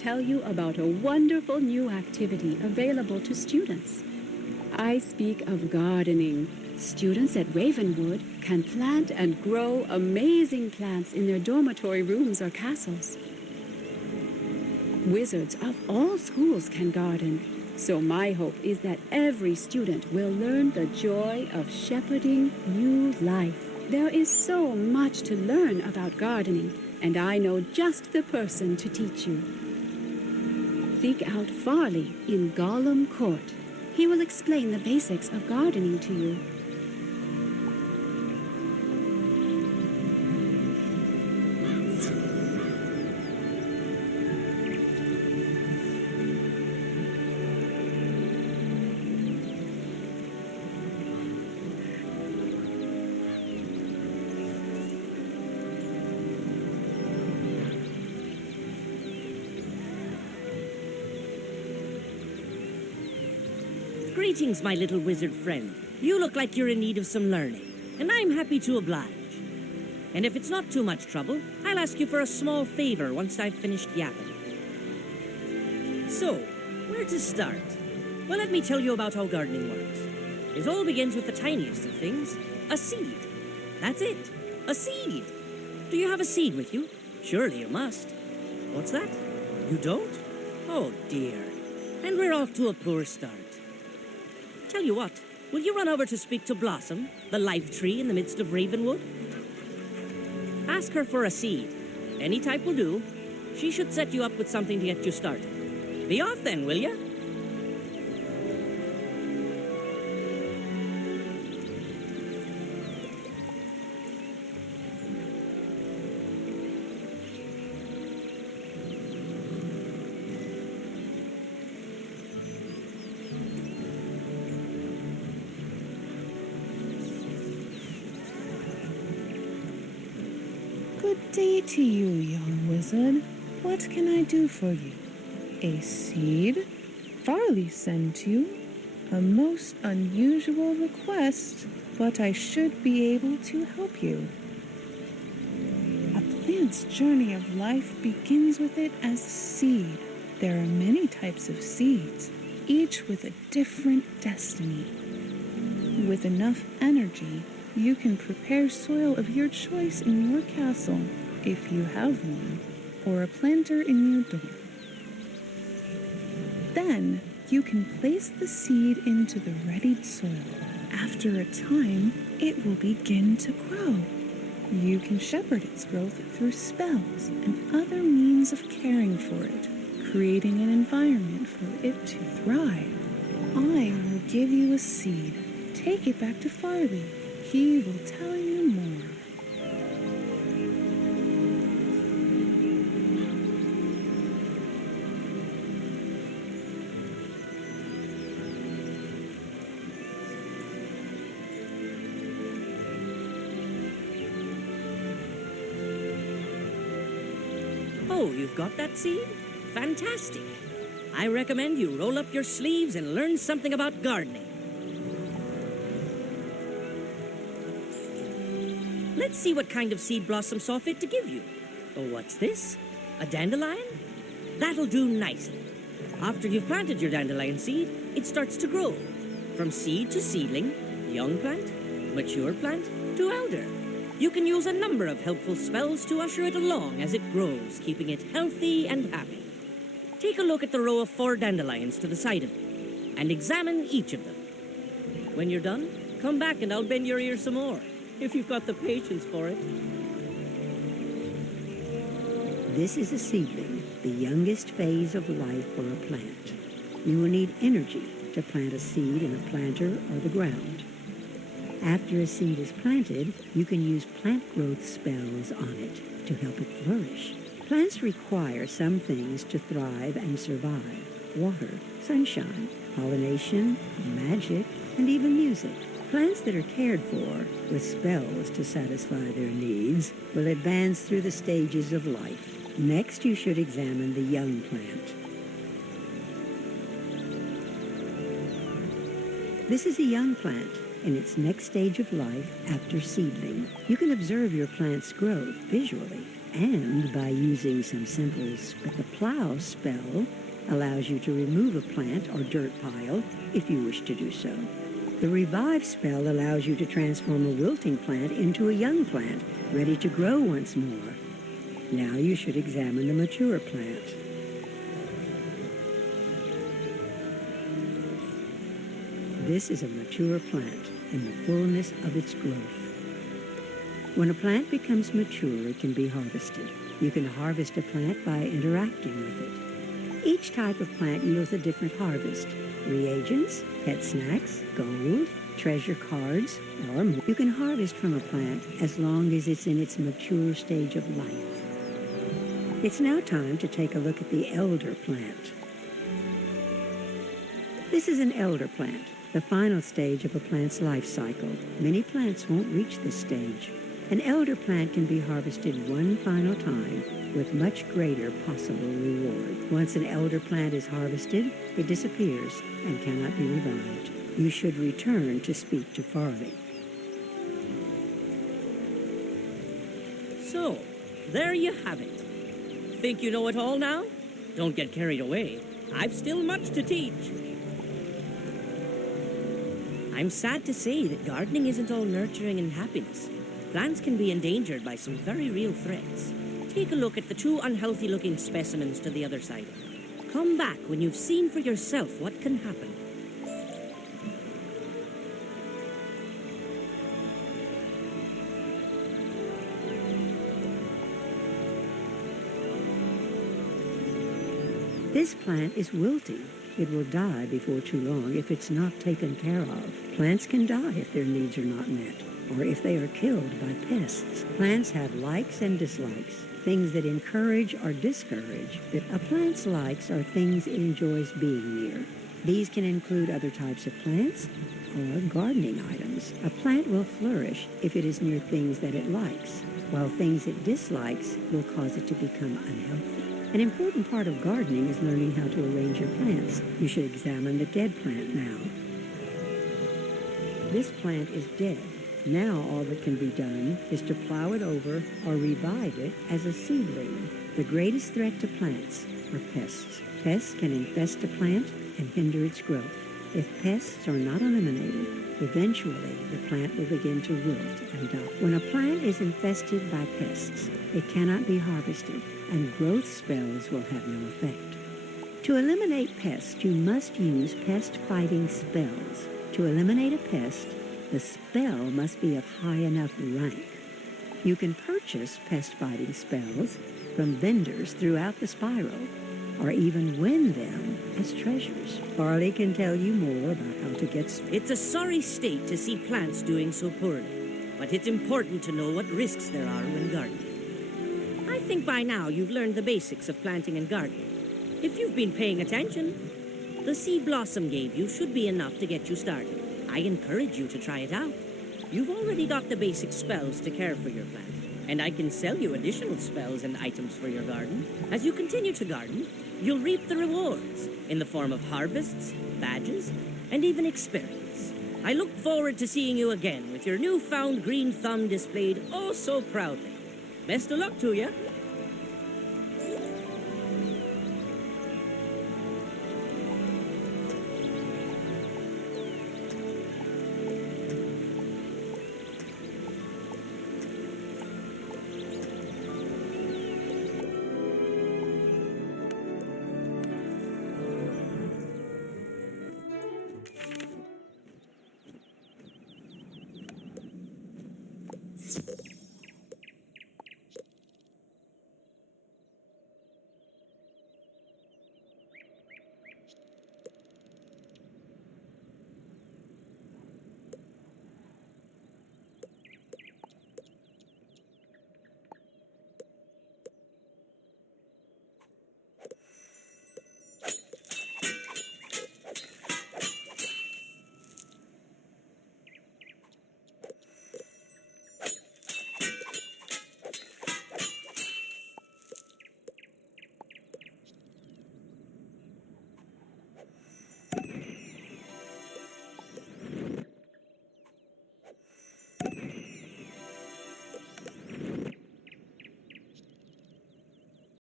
tell you about a wonderful new activity available to students. I speak of gardening. Students at Ravenwood can plant and grow amazing plants in their dormitory rooms or castles. Wizards of all schools can garden, so my hope is that every student will learn the joy of shepherding new life. There is so much to learn about gardening, and I know just the person to teach you. Seek out Farley in Gollum Court. He will explain the basics of gardening to you. Greetings, my little wizard friend. You look like you're in need of some learning, and I'm happy to oblige. And if it's not too much trouble, I'll ask you for a small favor once I've finished yapping. So, where to start? Well, let me tell you about how gardening works. It all begins with the tiniest of things, a seed. That's it, a seed. Do you have a seed with you? Surely you must. What's that? You don't? Oh dear. And we're off to a poor start. Tell you what, will you run over to speak to Blossom, the life tree in the midst of Ravenwood? Ask her for a seed. Any type will do. She should set you up with something to get you started. Be off then, will ya? Good day to you, young wizard. What can I do for you? A seed? Farley sent you? A most unusual request, but I should be able to help you. A plant's journey of life begins with it as a seed. There are many types of seeds, each with a different destiny. With enough energy, you can prepare soil of your choice in your castle, if you have one, or a planter in your dorm. Then, you can place the seed into the readied soil. After a time, it will begin to grow. You can shepherd its growth through spells and other means of caring for it, creating an environment for it to thrive. I will give you a seed. Take it back to Farley. He will tell you more. Oh, you've got that seed? Fantastic. I recommend you roll up your sleeves and learn something about gardening. Let's see what kind of seed Blossom saw fit to give you. Oh, what's this? A dandelion? That'll do nicely. After you've planted your dandelion seed, it starts to grow. From seed to seedling, young plant, mature plant, to elder. You can use a number of helpful spells to usher it along as it grows, keeping it healthy and happy. Take a look at the row of 4 dandelions to the side of you, and examine each of them. When you're done, come back and I'll bend your ear some more, if you've got the patience for it. This is a seedling, the youngest phase of life for a plant. You will need energy to plant a seed in a planter or the ground. After a seed is planted, you can use plant growth spells on it to help it flourish. Plants require some things to thrive and survive: water, sunshine, pollination, magic, and even music. Plants that are cared for with spells to satisfy their needs will advance through the stages of life. Next, you should examine the young plant. This is a young plant in its next stage of life after seedling. You can observe your plant's growth visually. and by using some simple the plow spell allows you to remove a plant or dirt pile if you wish to do so. The revive spell allows you to transform a wilting plant into a young plant, ready to grow once more. Now you should examine the mature plant. This is a mature plant in the fullness of its growth. When a plant becomes mature, it can be harvested. You can harvest a plant by interacting with it. Each type of plant yields a different harvest. Reagents, pet snacks, gold, treasure cards, or more. You can harvest from a plant as long as it's in its mature stage of life. It's now time to take a look at the elder plant. This is an elder plant, the final stage of a plant's life cycle. Many plants won't reach this stage. An elder plant can be harvested one final time with much greater possible reward. Once an elder plant is harvested, it disappears and cannot be revived. You should return to speak to Farley. So, there you have it. Think you know it all now? Don't get carried away. I've still much to teach. I'm sad to say that gardening isn't all nurturing and happiness. Plants can be endangered by some very real threats. Take a look at the two unhealthy-looking specimens to the other side. Come back when you've seen for yourself what can happen. This plant is wilting. It will die before too long if it's not taken care of. Plants can die if their needs are not met, or if they are killed by pests. Plants have likes and dislikes, things that encourage or discourage. A plant's likes are things it enjoys being near. These can include other types of plants or gardening items. A plant will flourish if it is near things that it likes, while things it dislikes will cause it to become unhealthy. An important part of gardening is learning how to arrange your plants. You should examine the dead plant now. This plant is dead. Now all that can be done is to plow it over or revive it as a seedling. The greatest threat to plants are pests. Pests can infest a plant and hinder its growth. If pests are not eliminated, eventually the plant will begin to wilt and die. When a plant is infested by pests, it cannot be harvested, and growth spells will have no effect. To eliminate pests, you must use pest-fighting spells. To eliminate a pest, the spell must be of high enough rank. You can purchase pest-fighting spells from vendors throughout the spiral, or even win them as treasures. Farley can tell you more about how to get... It's a sorry state to see plants doing so poorly, but it's important to know what risks there are when gardening. I think by now you've learned the basics of planting and gardening. If you've been paying attention, the seed Blossom gave you should be enough to get you started. I encourage you to try it out. You've already got the basic spells to care for your plant, and I can sell you additional spells and items for your garden. As you continue to garden, you'll reap the rewards in the form of harvests, badges, and even experience. I look forward to seeing you again with your newfound green thumb displayed oh so proudly. Best of luck to you.